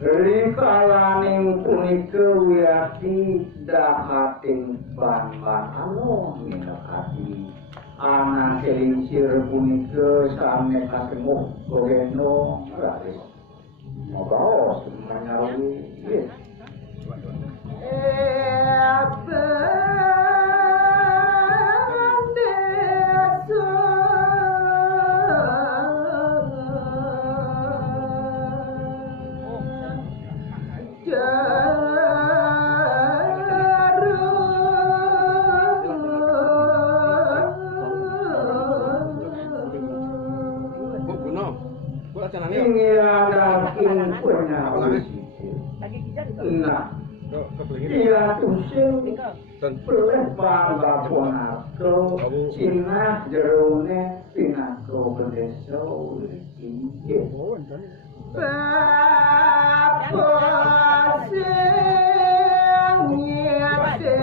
Rikalaning punika wiyati dahating ban-ban anu minakati anak kelincir punika sami kasemuh gogeno raris moga semanyawi yes. Nah, iya tusing pelempar babon aku Cina jerone pinako bedeso iki babon sing nyate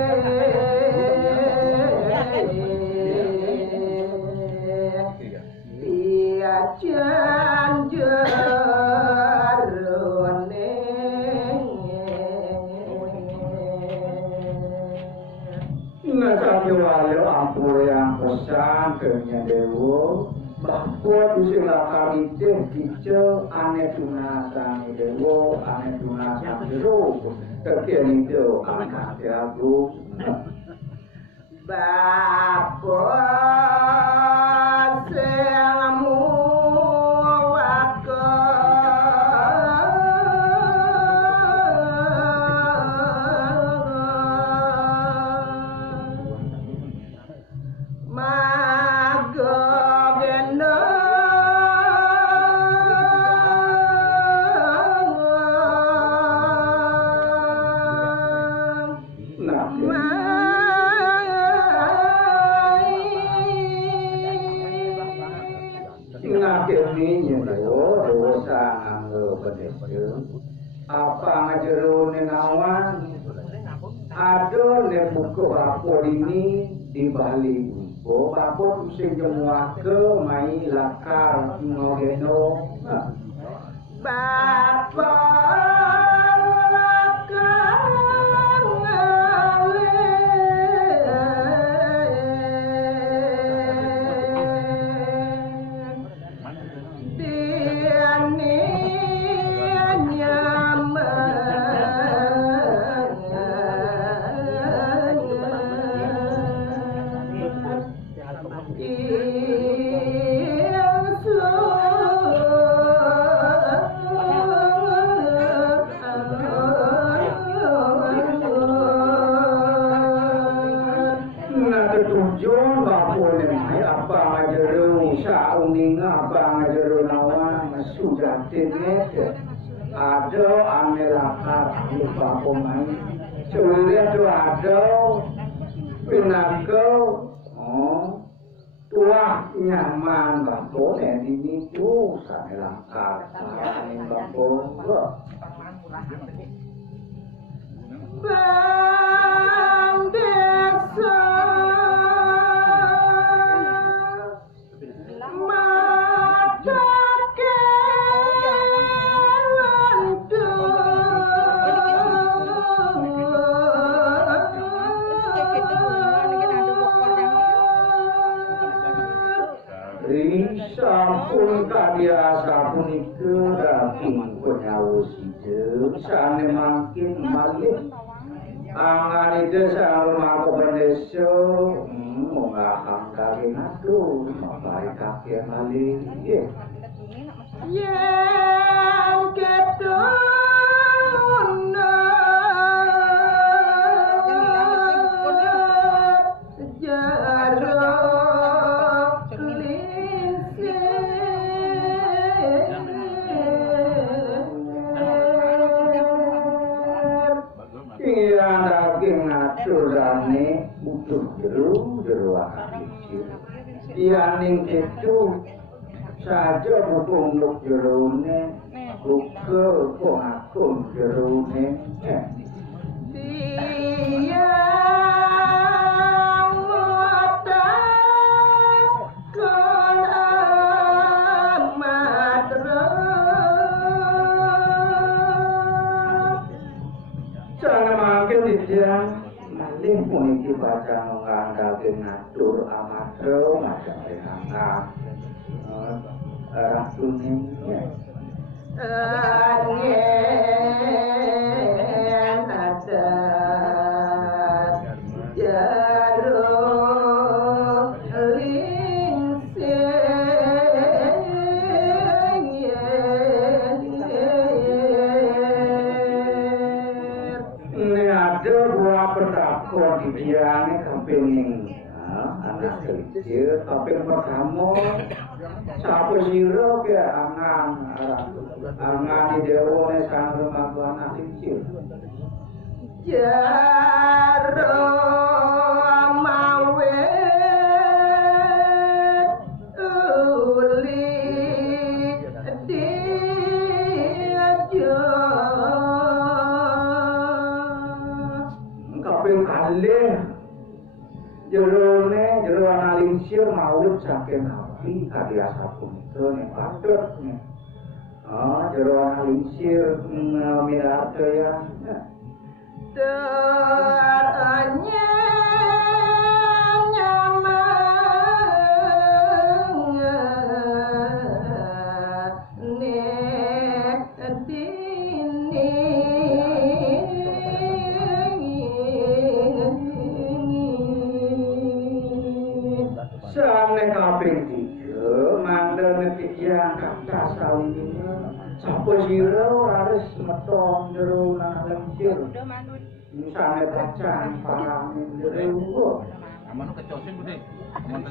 iya janjer Nasakiwayo ampun yang pesan kenya dewo bahwa using lakari teh kicau ane tunasang dewo ane tunasang dewo kekian itu anak jago bapak selamu apa ngajeru nengawan ada nebuko bapor ini di Bali buko bapor using jemua ke mai lakar ngogeno bapor lakar ngale diani ada amelakat lupa pemain sebenarnya itu ada pinako tua nyaman bako ini tuh amelakat ini bako bang desa sampun karya sampun iku daging penyawu sideu sane makin malih Angan itu sang rumah kebeneso, mengaham kaki ngadu, membalik kaki mali. Yang ketun jarok linsir Iya daging ngaturane butuh jeru akicir. Iya ning itu saja bupung jerune buka kok akun jerune. Dia mata kon amat Jangan makin dijian malih puniki baca ngandalke ngatur amadro macam rehangga. Rasune angin ada jaruk linsir ada buah pertakon didiane kepingin anak kecil tapi pertama siapa siro ke angan di dewone sang rumah tuan anak kecil jaruk mawet uli diajo kaping kalih jerone jero ana lingsir maulid saking api kadiasa punika ning patut jero ana lingsir mirate ya teranyam Sane kaping 3 mandene tiyang kata sawine sapa sira harus meton jero nang lingsir sane bacaan paramin jero Amanu kecosin bude. Aman